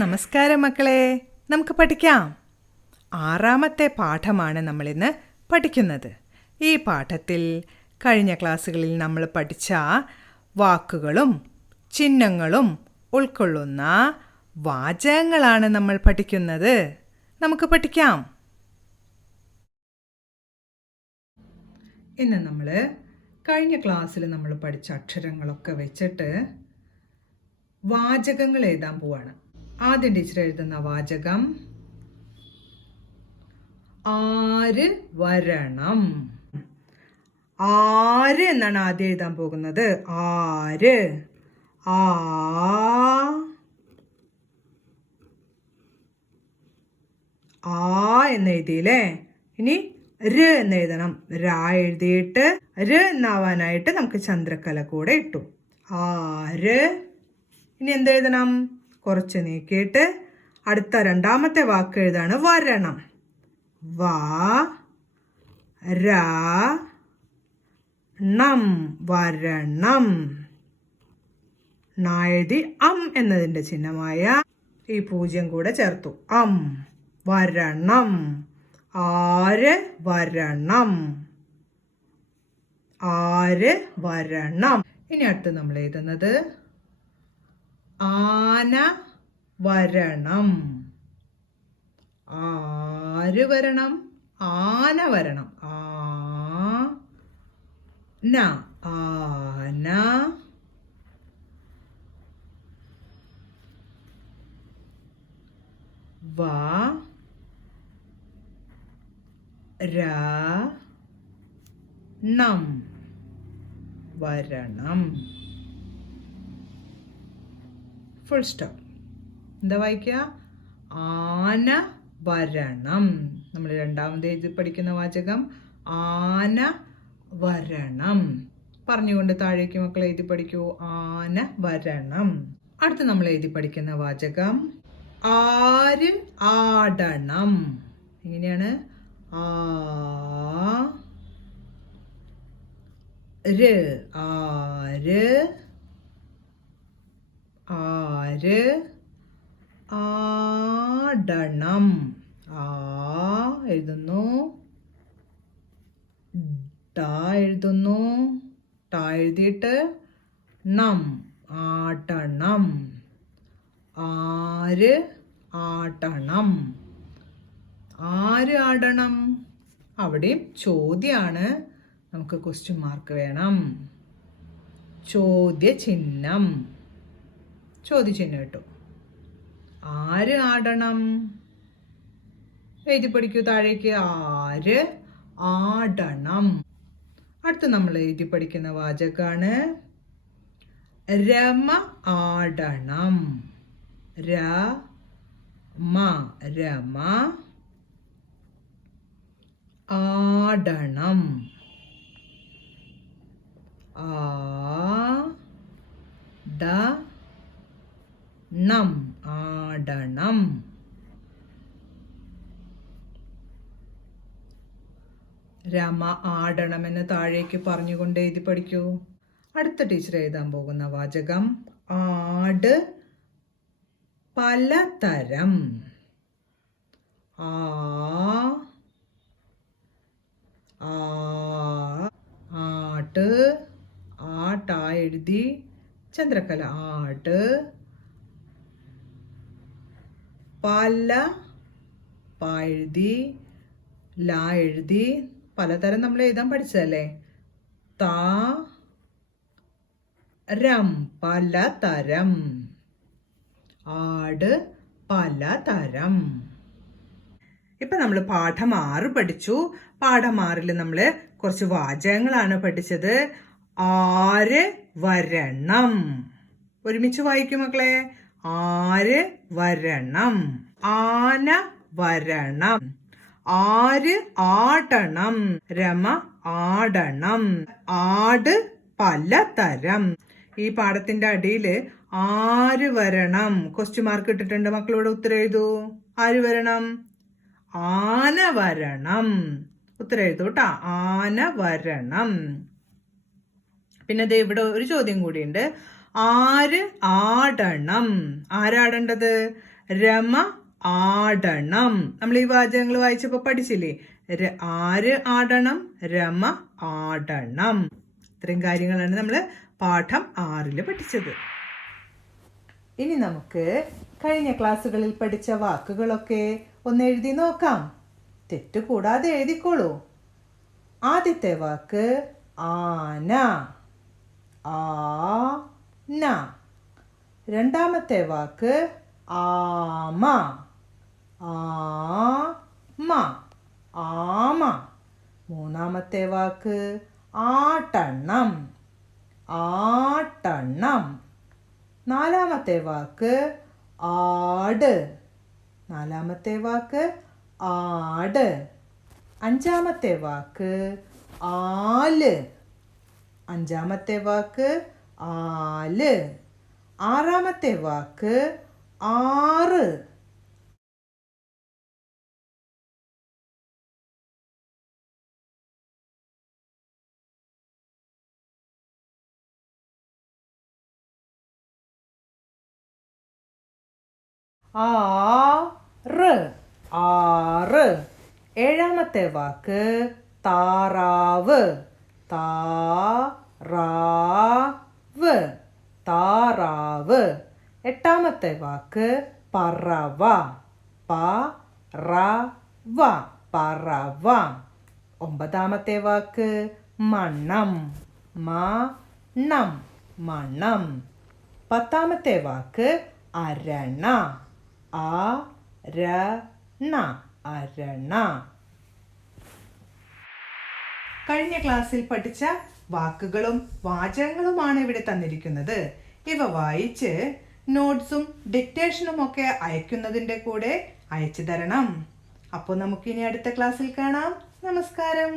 നമസ്കാരം മക്കളെ, നമുക്ക് പഠിക്കാം. 6ാമത്തെ പാഠമാണ് നമ്മളിന്ന് പഠിക്കുന്നത്. ഈ പാഠത്തിൽ കഴിഞ്ഞ ക്ലാസ്സുകളിൽ നമ്മൾ പഠിച്ച വാക്കുകളും ചിഹ്നങ്ങളും ഉൾക്കൊള്ളുന്ന വാചകങ്ങളാണ് നമ്മൾ പഠിക്കുന്നത്. നമുക്ക് പഠിക്കാം. ഇന്ന് നമ്മൾ കഴിഞ്ഞ ക്ലാസ്സിൽ നമ്മൾ പഠിച്ച അക്ഷരങ്ങളൊക്കെ വെച്ചിട്ട് വാചകങ്ങൾ എഴുതാൻ പോവാണ്. ആദ്യം ടീച്ചർ എഴുതുന്ന വാചകം ആര് വരണം. ആര് എന്നാണ് ആദ്യം എഴുതാൻ പോകുന്നത്. ആര്. ആ എന്ന് എഴുതിയില്ലേ. ഇനി ര് എന്ന് എഴുതണം. രാ എഴുതിയിട്ട് ര് എന്നാവാനായിട്ട് നമുക്ക് ചന്ദ്രക്കല കൂടെ ഇട്ടു. ആര്. ഇനി എന്തെഴുതണം? കുറച്ച് നീക്കിയിട്ട് അടുത്ത 2ാമത്തെ വാക്ക് എഴുതാണ് വരണം. വാ രാ ണം. വരണം. ണ എഴുതി എന്നതിൻ്റെ ചിഹ്നമായ ഈ 0 കൂടെ ചേർത്തു. വരണം. ആര് വരണം. ആര് വരണം. ഇനി അടുത്ത് നമ്മൾ എഴുതുന്നത് ആന വരണം. ആര് വരണം. ആന വരണം. ആന. വാ രാ ണം. വരണം. Full stop. എന്താ വായിക്കുക? ആന വരണം. നമ്മൾ 2ാമത് എഴുതി പഠിക്കുന്ന വാചകം ആന വരണം. പറഞ്ഞുകൊണ്ട് താഴേക്ക് മക്കൾ എഴുതി പഠിക്കൂ. ആന വരണം. അടുത്ത് നമ്മൾ എഴുതി പഠിക്കുന്ന വാചകം ആര് ആടണം. എങ്ങനെയാണ്? ആര്. ആര്. ആര് ആടണം. എഴുതുന്നു. ട എഴുതുന്നു. ട എഴുതിയിട്ട് ണം. ആടണം. ആര് ആടണം. ആര് ആടണം. അവിടെയും ചോദ്യമാണ്. നമുക്ക് ക്വസ്റ്റ്യൻ മാർക്ക് വേണം. ചോദ്യചിഹ്നം. ചോദ്യചിഹ്നം ഇട്ടു. ആര് ആടണം. എഴുതി പഠിക്കൂ താഴേക്ക്. ആര് ആടണം. അടുത്ത് നമ്മൾ എഴുതി പഠിക്കുന്ന വാചകമാണ് രമ ആടണം. രമ. രമ ആടണം. ആടണം. ആടണം. രമ ആടണം എന്ന് താഴേക്ക് പറഞ്ഞുകൊണ്ട് എഴുതി പഠിക്കൂ. അടുത്ത ടീച്ചർ എഴുതാൻ പോകുന്ന വാചകം ആട് പലതരം. ആട്ട്. ആട്ട എഴുതി ചന്ദ്രക്കല. ആട്. പല. പ എഴുതി. ല എഴുതി. പലതരം നമ്മൾ എഴുതാൻ പഠിച്ചതല്ലേ. രം. പലതരം. ആട് പലതരം. ഇപ്പൊ നമ്മൾ പാഠം 6 പഠിച്ചു. പാഠം 6ൽ നമ്മൾ കുറച്ച് വാചകങ്ങളാണ് പഠിച്ചത്. ആര് വരണം. ഒരുമിച്ച് വായിക്കും മക്കളെ. ആര് വരണം. ആന വരണം. ആര് ആടണം. രമ ആടണം. ആട് പലതരം. ഈ പാഠത്തിന്റെ അടിയിൽ ആര് വരണം ക്വസ്റ്റ്യൻ മാർക്ക് ഇട്ടിട്ടുണ്ട്. മക്കളോട് ഉത്തരം എഴുതൂ. ആര് വരണം. ആന വരണം. ഉത്തരം എഴുതൂ കേട്ടാ. ആന വരണം. പിന്നെ ദേ ഇവിടെ ഒരു ചോദ്യം കൂടിയുണ്ട്. ആര് ആടണം? ആരാടേണ്ടത്? രമ ആടണം. നമ്മൾ ഈ വാചകങ്ങൾ വായിച്ചപ്പോൾ പഠിച്ചില്ലേ? ആര് ആടണം? രമ ആടണം. ഇത്രയും കാര്യങ്ങളാണ് നമ്മൾ പാഠം 6 പഠിച്ചത്. ഇനി നമുക്ക് കഴിഞ്ഞ ക്ലാസ്സുകളിൽ പഠിച്ച വാക്കുകളൊക്കെ ഒന്ന് എഴുതി നോക്കാം. തെറ്റുകൂടാതെ എഴുതിക്കോളൂ. ആദ്യത്തെ വാക്ക് ആന, ആന. രണ്ടാമത്തെ വാക്ക് ആമ, ആമ, ആമ. മൂന്നാമത്തെ വാക്ക് ആട്ടണം, ആട്ടണം. നാലാമത്തെ വാക്ക് ആട്, നാലാമത്തെ വാക്ക് ആട്. അഞ്ചാമത്തെ വാക്ക് ആല്, അഞ്ചാമത്തെ വാക്ക് ആല്. ആറാമത്തെ വാക്ക് ആറ്. ആറ്, ആറ്. ഏഴാമത്തെ വാക്ക് താറാവ്, താറാവ്, താറാവ്. എട്ടാമത്തെ വാക്ക് പറവ, പറവ, പറവ. ഒമ്പതാമത്തെ വാക്ക് മണം, മണം, മണം. പത്താമത്തെ വാക്ക് അരണ, അരണ, അരണ. കഴിഞ്ഞ ക്ലാസ്സിൽ പഠിച്ച വാക്കുകളും വാചകങ്ങളുമാണ് ഇവിടെ തന്നിരിക്കുന്നത്. ഇവ വായിച്ച് നോട്ട്സും ഡിക്റ്റേഷനും ഒക്കെ അയക്കുന്നതിൻ്റെ കൂടെ അയച്ചു തരണം. അപ്പോൾ നമുക്കിനി അടുത്ത ക്ലാസ്സിൽ കാണാം. നമസ്കാരം.